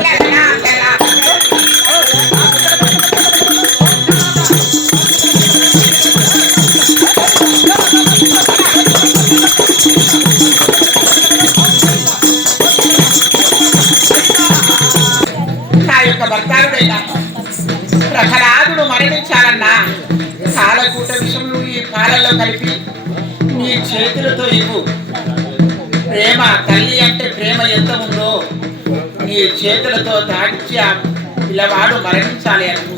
నా పిల్లవాడు మరణించాలి అనుకు.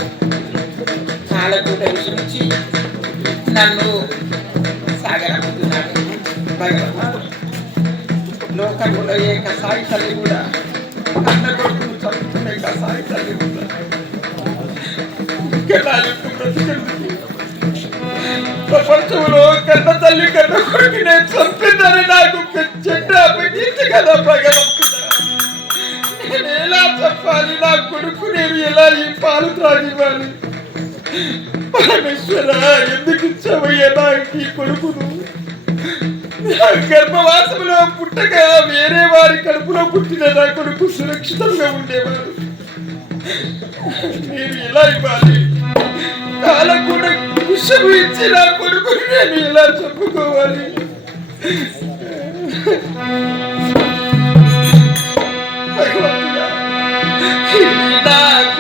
కాలకూట విషయం నుంచి నన్ను సాగరముతున్నాడు భగవంతుడు లోకంలో ఏ కసాయి తల్లి కూడా అన్న కొడుకును చదువుతున్న కసాయి తల్లి కూడా. ఇంకా నా యొక్క బ్రతుకెందుకు? ప్రపంచంలో కన్న తల్లి కన్న కొడుకు నేను చంపిందని నాకు ఒక చెడ్డ అపకీర్తి కదా భగవంతుడా నేను ఎలా చెప్పాలి? నా కొడుకు నేను ఎలా ఈ పాలు త్రాగివ్వాలి పరమేశ్వర ఎందుకు ఇచ్చావయ్యా నాకు ఈ కొడుకును? గర్భవాసంలో పుట్టక వేరే వారి కడుపులో పుట్టిన నా కొడుకు సురక్షితంగా ఉండేవాడు. నేను ఎలా ఇవ్వాలి? కాలకుండా కూడా విషయం ఇచ్చి నా కొడుకు నేను ఎలా చెప్పుకోవాలి భగవంతుడా, ఇది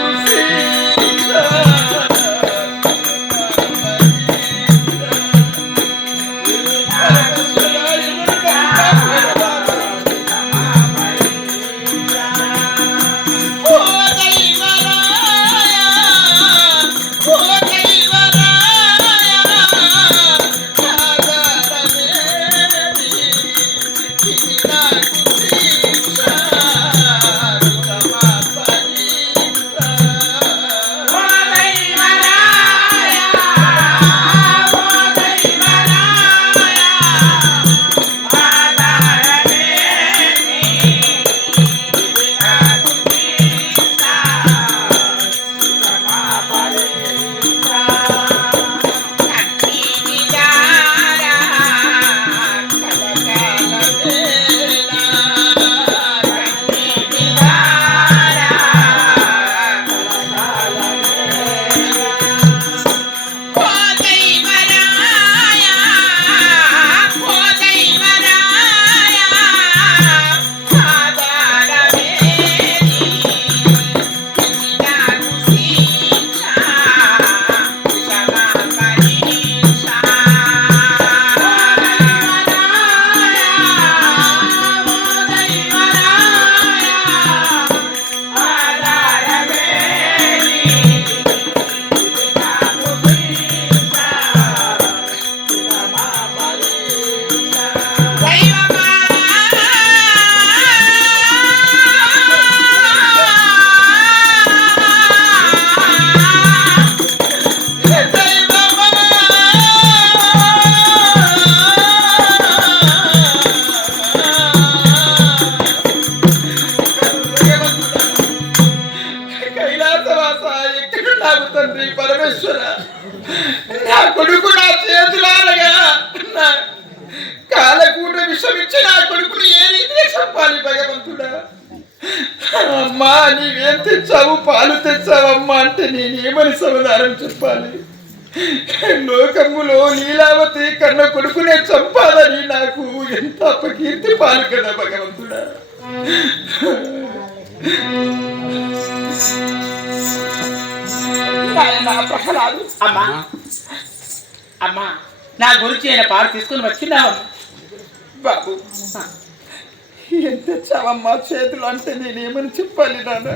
లోకములో లీలావతి కన్న కొడుకునే చంపాలని నాకు ఎంత అపకీర్తి పాలు కదా భగవంతుడా అమ్మా. అమ్మా నా గురించి ఆయన పాలు తీసుకుని వచ్చినావా బాబు ఏం తెచ్చావమ్మా చేతులు అంటే నేనేమని చెప్పాలి నాన్న?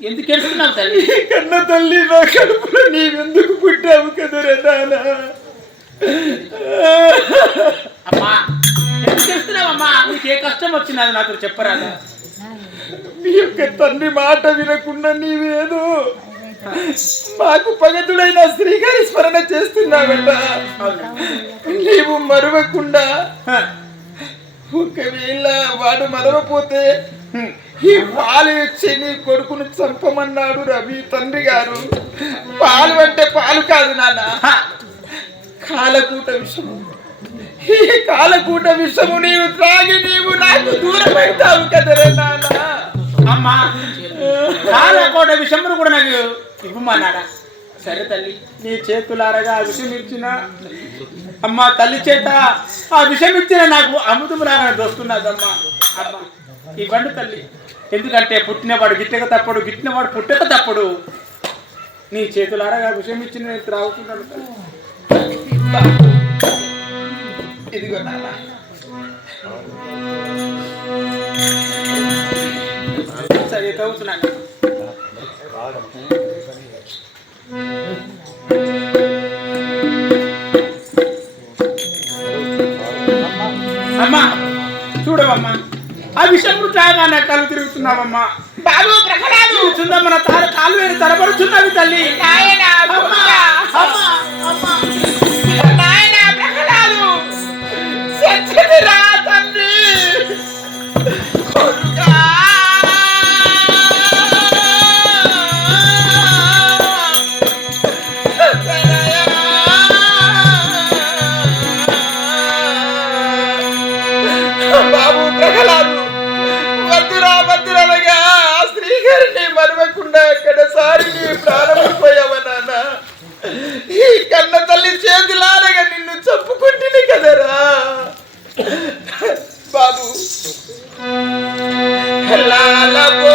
ఎందుకు వెళ్తున్నావు తల్లి? కన్న తల్లి నా కడుపులో నీవెందుకు పుట్టావు కదరే నాన్న? అమ్మా ఎందుకు వెళ్తున్నావమ్మా నీకు ఏ కష్టం వచ్చినది నాకు చెప్పరాదా. నీ యొక్క తండ్రి మాట వినకుండా నీవేదో మాకు పగతుడైన శ్రీగారి స్మరణ చేస్తున్నావట. నీవు మరవకుండా ఒకవేళ వాడు మరవపోతే ఈ పాలు ఇచ్చి నీ కొడుకును చంపమన్నాడు రవి తండ్రి గారు. పాలు అంటే పాలు కాదు నాన్న. కాలకూట విషయం ఈ కాలకూట విషము నీవు త్రాగి నీవు నాకు దూరం అవుతావు కదరే నాన్న. అమ్మా చాలా కోట విషయంలో కూడా నాకు ఇవ్వమన్నాడా సరే తల్లి. నీ చేతులారగా ఆ విషయం ఇచ్చిన. అమ్మా తల్లి చేత ఆ విషయం ఇచ్చిన నాకు అమృతములాగా దొస్తున్నదమ్మా. అమ్మా ఇవ్వండి తల్లి. ఎందుకంటే పుట్టినవాడు గిట్టక తప్పడు గిట్టినవాడు పుట్టక తప్పడు. నీ చేతులారా విషయం ఇచ్చిన నేను త్రాగుతున్నాను ఇదిగో నాన్న. సరే తగ్గుతున్నాను అమ్మా చూడవమ్మా. ఆ విషయం తాగా నా కళ్ళు తిరుగుతున్నావమ్మా బాబు ప్రహ్లాదు చూద్దాం మన తార కాలు వేరు తరబడుచున్నవి తల్లి. నాయనా ప్రారంభమైపోయావా నాన్న? ఈ కన్న తల్లి చేతులారగా నిన్ను చంపుకుంటుంది కదరా? బాబు. లాలబోసి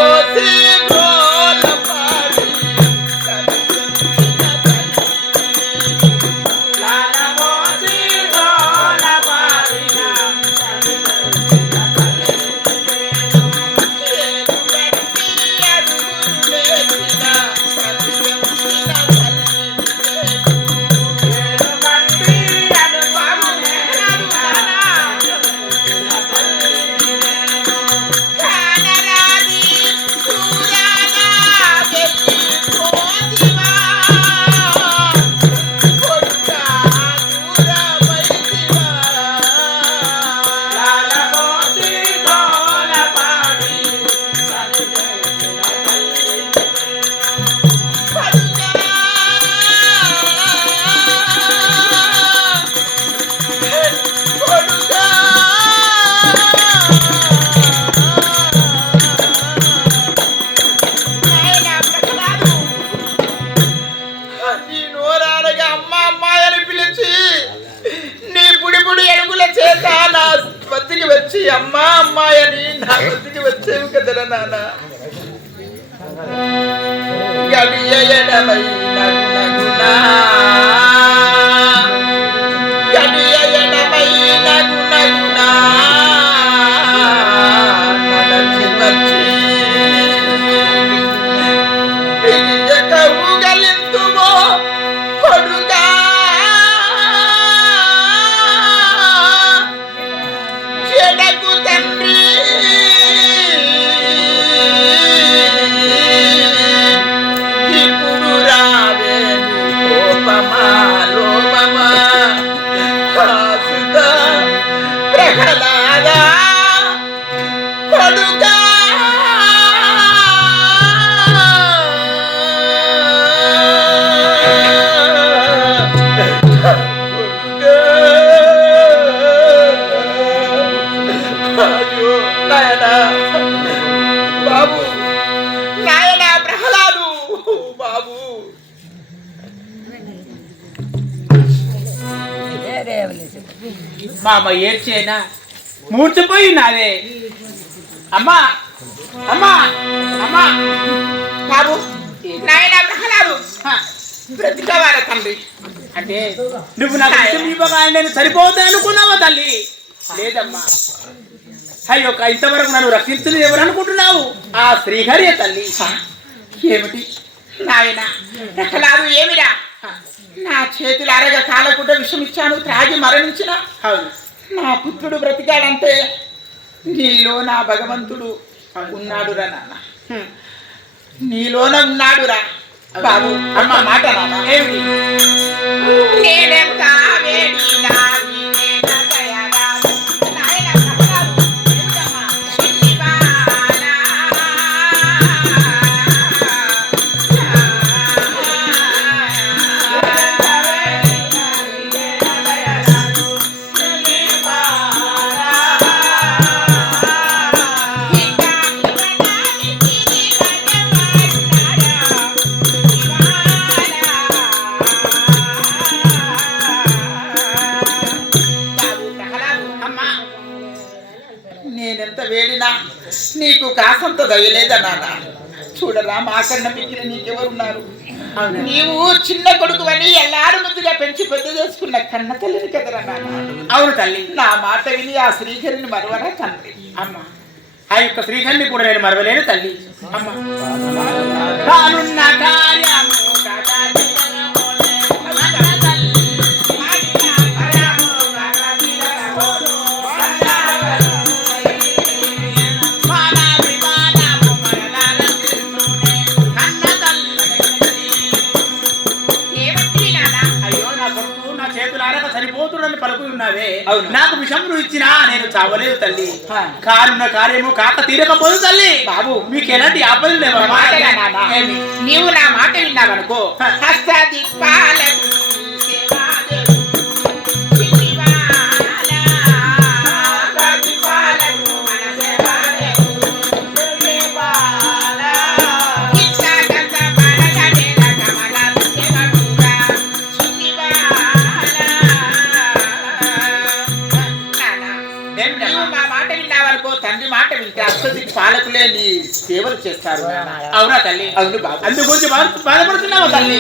అమ్మ అమ్మాయి అని నా వద్దకి వచ్చేవి కదరా నాన్న గడియడమై నగునగునా గడియడమై అమ్మ ఏడ్చేనా? మూర్చిపోయి నాదే అమ్మా అమ్మా అమ్మా. బాబు నాయనా ప్రహ్లాదు. బ్రతికవార తండ్రి? అంటే నువ్వు నాకు విషయం ఇవ్వగా నేను సరిపోతా అనుకున్నావా తల్లి? లేదమ్మా. అయ్యో ఇంతవరకు నన్ను రక్షించింది ఎవరు అనుకుంటున్నావు? ఆ శ్రీహరియే తల్లి. ఏమిటి? నాయన ప్రహ్లాదు ఏమిరా? నా చేతులు అరగ కాలకుండా విషం ఇచ్చాను త్రాగి మరణించిన. అవును. నా పుత్రుడు బ్రతికాడంటే నీలో నా భగవంతుడు ఉన్నాడురా నాన్న. హ్మ్. నీలోన ఉన్నాడురా. బాబు అమ్మ మాట నాన్న. ఏమిటి? నేనెంత చూడరా మా కన్నా మిగిలిన నీకెవరున్నారు? నీవు చిన్న కొడుకు అని ఎల్లారు ముద్దుగా పెంచి పెద్ద చేసుకున్న కన్న తల్లిని కదరా నాన్న? అవును తల్లి. నా మాట విని ఆ శ్రీహరిని మరవరా తండ్రి. అమ్మ. ఆ యొక్క శ్రీఖండి కూడా నేను మరవలేను తల్లి. అమ్మ. కానున్న నాకు విషములు ఇచ్చినా నేను చావలేదు తల్లి. కారున్న కార్యము కాక తీరకపోదు తల్లి. బాబు. మీకు ఎలాంటి ఆపదలు లేవా? నీవు నా మాట విన్నావనుకో. నీ సేవలు చేస్తారు. అవునా? తల్లి? అవును బాబు. అందు గురించి బాధ- బాధపడుతున్నావా తల్లి?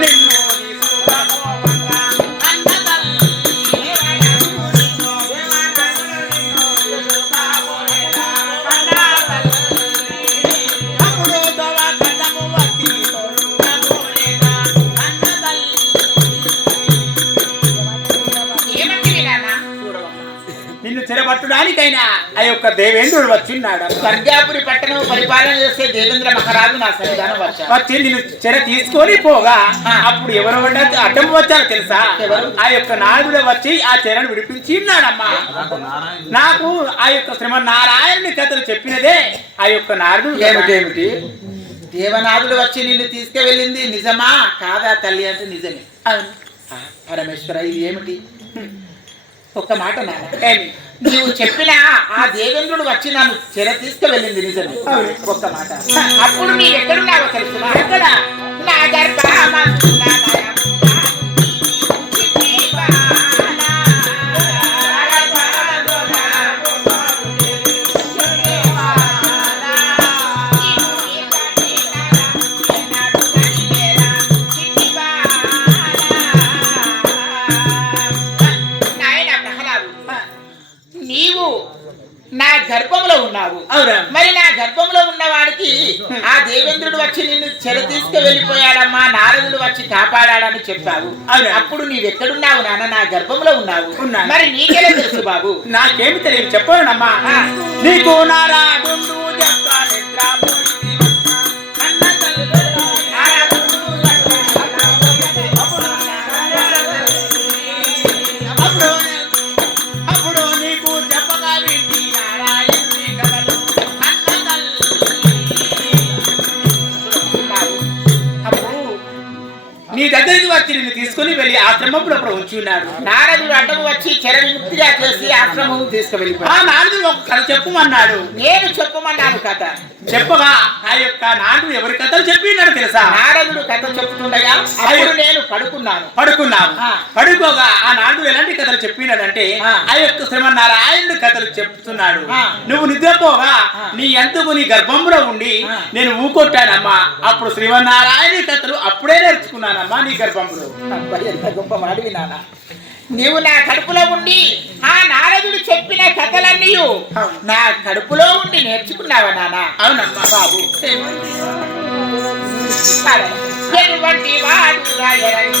నిన్ను ఆ యొక్క దేవేంద్రుడు వచ్చిన్నాడు. సంధ్యాపురి పట్టణం పరిపాలన చేసే దేవేంద్ర మహారాజు నా సన్నిధానం వచ్చి నిన్ను చెర తీసుకొని పోగా. అప్పుడు ఎవరు అడ్డం వచ్చారో తెలుసా? ఎవరు? ఆ యొక్క నాయుడు వచ్చి ఆ చెరను విడిపించి ఉన్నాడమ్మా. నాకు ఆ యొక్క శ్రీమ నారాయణుని కథలు చెప్పినదే. ఆ యొక్క నారుడు ఏమిటేమిటి? దేవనాథుడు వచ్చి నిన్ను తీసుకువెళ్ళింది నిజమా? కాదా తల్లి అంటే నిజమే. పరమేశ్వర ఇది ఏమిటి? ఒక్క మాట నాన్న. నీవు చెప్పిన ఆ దేవేంద్రుడు వచ్చి నన్ను చెర తీసుకువెళ్ళింది నిజమే. ఒక్క మాట. అప్పుడు నీవు ఎక్కడున్నావో తెలుసునా? ఎక్కడ? నా గర్భ వెళ్ళిపోయాడమ్మా నారదుడు వచ్చి కాపాడాడని చెప్పావు. అప్పుడు నీవెక్కడున్నావు నాన్న నా గర్భంలో ఉన్నావు. మరి నీకెలా తెలుసు బాబు నాకేమి తెలియదు చెప్పానమ్మా. నీకు నారాగుండు తీసుకుని వెళ్ళి ఆశ్రమంలో ఉంచి ఉన్నాడు. నారదుడు అడ్డము వచ్చి చెర విముక్తిగా చేసి ఆశ్రమం ఆ తీసుకువెళ్ళిపోయాడు నారదుడు ఒక కథ చెప్పమన్నాడు. నేను చెప్పమన్నాను కథ. చెప్పగా ఆ యొక్క నారదుడు ఎవరి కథలు చెప్పినాడు తెలుసా నారదుడు కథ చెప్తుండగా అప్పుడు నేను పడుకున్నాను పడుకున్నావు ఆ. పడుకోగా ఆ నారదుడు ఎలాంటి కథలు చెప్పినాడంటే ఆ. యొక్క శ్రీమన్నారాయణుడు కథలు చెప్తున్నాడు. నువ్వు నిద్రపోగా. నీ ఎంతకు నీ గర్భంలో ఉండి. నేను ఊకొట్టానమ్మా అప్పుడు శ్రీమన్నారాయణుడి కథలు అప్పుడే నేర్చుకున్నానమ్మా నీ గర్భంలో గొప్ప నాన్న నీవు నా కడుపులో ఉండి ఆ నారదుడు చెప్పిన కథలన్నీ. నా కడుపులో ఉండి నేర్చుకున్నావా నాన్న అవునమ్మా బాబు. ఎటువంటి వాడు రాయరని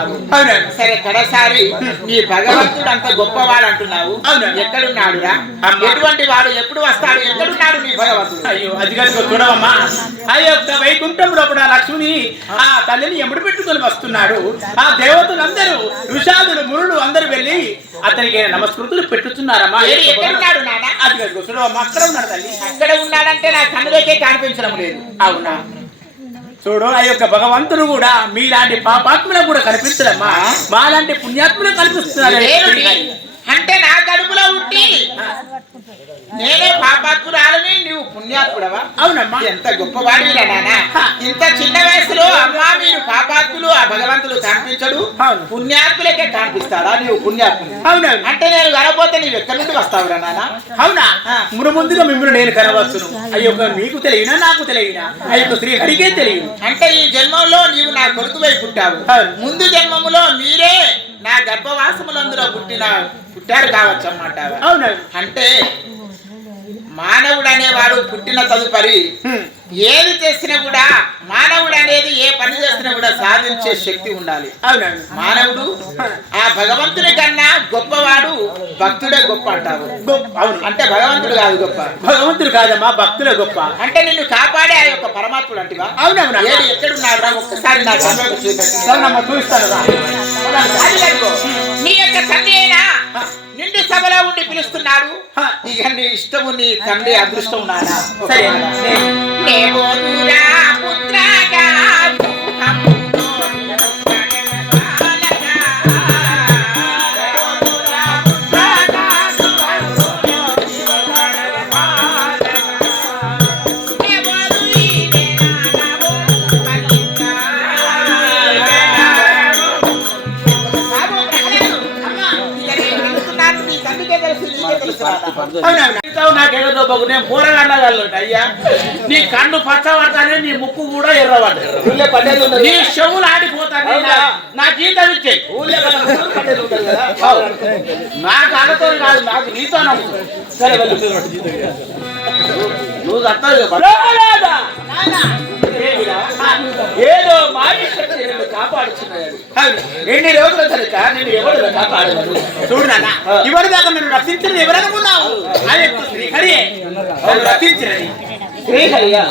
అవునండి. సరే కడసారి నీ భగవంతుడు అంత గొప్పవాడు అంటున్నావు అవునా? ఎక్కడున్నాడురా? అమ్మా. ఎటువంటి వాడు ఎప్పుడు వస్తాడు? ఎక్కడున్నాడు నీ భగవంతుడు? అయ్యో అది కనుక చూడవమ్మా. ఆ యొక్క వైకుంఠంలో కూడా లక్ష్మిని ఆ తల్లిని ఎముడు పెట్టుకొని వస్తున్నాడు. ఆ దేవతలందరూ ఋషాదులు మురులు అందరూ వెళ్ళి అతనికి నమస్కృతులు పెట్టుతున్నారమ్మా? ఎక్కడున్నాడు అది కనుక చూడవమ్మా అక్కడ ఉన్నాడు తల్లి. అక్కడ ఉన్నాడంటే నా కన్నులకే కనిపించడం లేదు. అవునా? చూడు ఆ యొక్క భగవంతుడు కూడా మీలాంటి పాపాత్ములకు కూడా కనిపిస్తున్నామ్మా మాలాంటి పుణ్యాత్ములకు కనిపిస్తున్నాడు లేనుడి. అంటే నా కడుపులో ఉట్టి. నేనే పాపాత్మురాలని నువ్వు పుణ్యాత్ముడవా? అవునమ్మా. ఎంత గొప్పవాడిరా నాన్న ఇంత చిన్న వయసులో అమ్మా మీరు పాపాత్ములు ఆ భగవంతుడు కనిపించడు. అవును. పుణ్యాత్ములకే కనిపిస్తాడా నీవు పుణ్యాత్ములు అవునవును. అంటే నేను కనపోతే నీవు ఎక్కడి నుండి వస్తావురా నాన్న అవునా? ఆ. మునుముందుగా మిమ్మల్ని నేను కనవచ్చును అయ్యొక్క మీకు తెలియనా నాకు తెలియనా? అయ్యొక్క శ్రీహరికే తెలియదు. అంటే ఈ జన్మంలో నీవు నా కొడుకు వైపు అవును. ముందు జన్మములో మీరే నా గర్భవాసములందులో పుట్టిన పుట్టారు కావచ్చు అన్నమాట అంటే మానవుడు అనేవాడు పుట్టిన తదుపరి. ఏది చేసినా కూడా మానవుడు అనేది ఏ పని చేసినా కూడా సాధించే శక్తి ఉండాలి మానవుడు ఆ భగవంతుని కన్నా గొప్పవాడు భక్తుడే గొప్ప గొప్ప- అవును అంటే భగవంతుడు కాదు గొప్ప భగవంతుడు కాదమ్మా భక్తులే గొప్ప అంటే నిన్ను కాపాడే ఆ యొక్క పరమాత్ముడు అంటివా అవునవును ఏడు ఎక్కడున్నాడు ఒక్కసారి నా చూపిస్తాను నీ యొక్క తండ్రి అయినా నిండు సభలో ఉండి పిలుస్తున్నాడు. ఇక నీ ఇష్టము నీ తండ్రి అదృష్టం నానా సరే. నాకేదో బాగు నేను పోరగండగలను అయ్యా నీ కన్ను పచ్చబడతానే నీ ముక్కు కూడా ఉండదు. నీ చెవులు ఆడిపోతానే నా- జీతం ఇచ్చేయి. నాకు అన్నతో కాదు నాకు నీతో నమ్ము సరే నువ్వు కట్టాలి? ఏదో నిన్ను కాపాడుచున్నాడు. ఎన్ని రోజుల తరక నేను ఎవరు కాపాడగలరు చూడు నాన్న ఇవరి దాకా నేను రక్షించినది ఎవరనుకున్నావు అది శ్రీహరి నన్ను రక్షించినది శ్రీహరియా?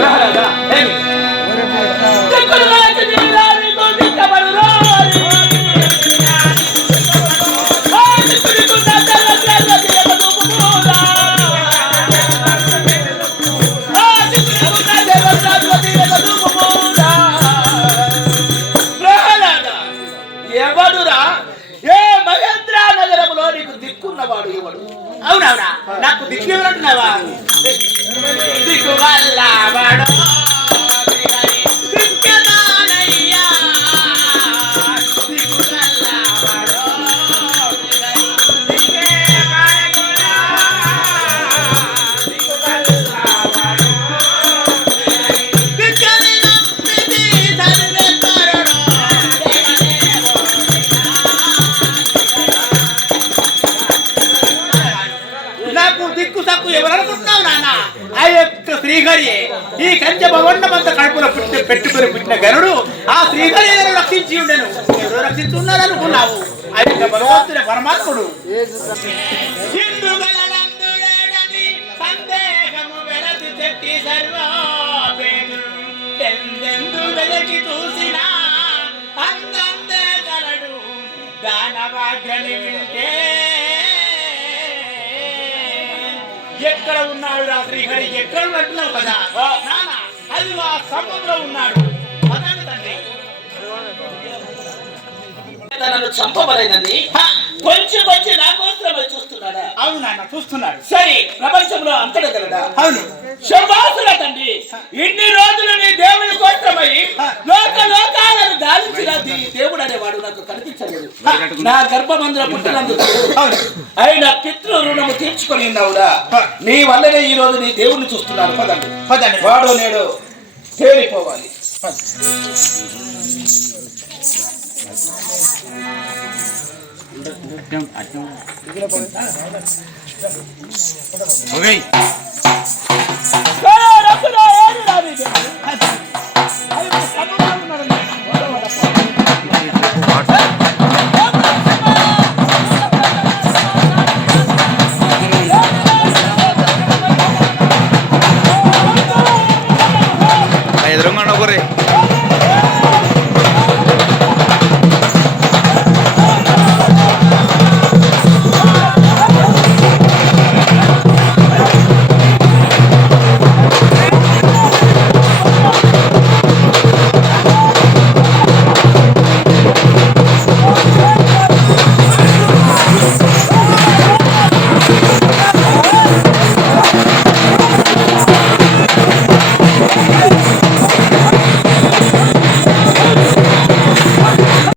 రాలేదా? అవునవునా నాకు దిక్కు ఎవరంటున్నావా దిక్కు వల్లవాడు దిక్కదానయ్యా. హిందుగలనందులేడని సందేహము వెలది చెట్టి సర్వోపేతుడు. ఎందెందు వెలకి చూసినా అందందే గలడు దానవాగ్రని వింటే ఎక్కడ ఉన్నాడు రా శ్రీహరి? ఎక్కడ ఉన్నట్టున్నావు కదా నాన్న అది ఆ స్తంభంలో ఉన్నాడు. నన్ను చంపబలేనని కొంచెం వచ్చి నా కోసమే చూస్తున్నాడా? అవును నాన్న చూస్తున్నాడు. సరే ప్రపంచంలో అంతట గలడా? అవును. శర్మాసుల తండ్రి ఇన్ని రోజులు నీ దేవుని కోసమై లోక లోకాలను గాలించిన నీ దేవుడు అనేవాడు నాకు కనిపించలేదు. నా గర్భమందుల పుట్టినందుకు అవును. ఆయన పితృ రుణము తీర్చుకొని ఉన్నావురా? నీ వల్లనే ఈ రోజు నీ దేవుణ్ణి చూస్తున్నాను. పదండి. పదండి. వాడు నేడు తేలిపోవాలి. Okay. Hey, that's what I added. I mean,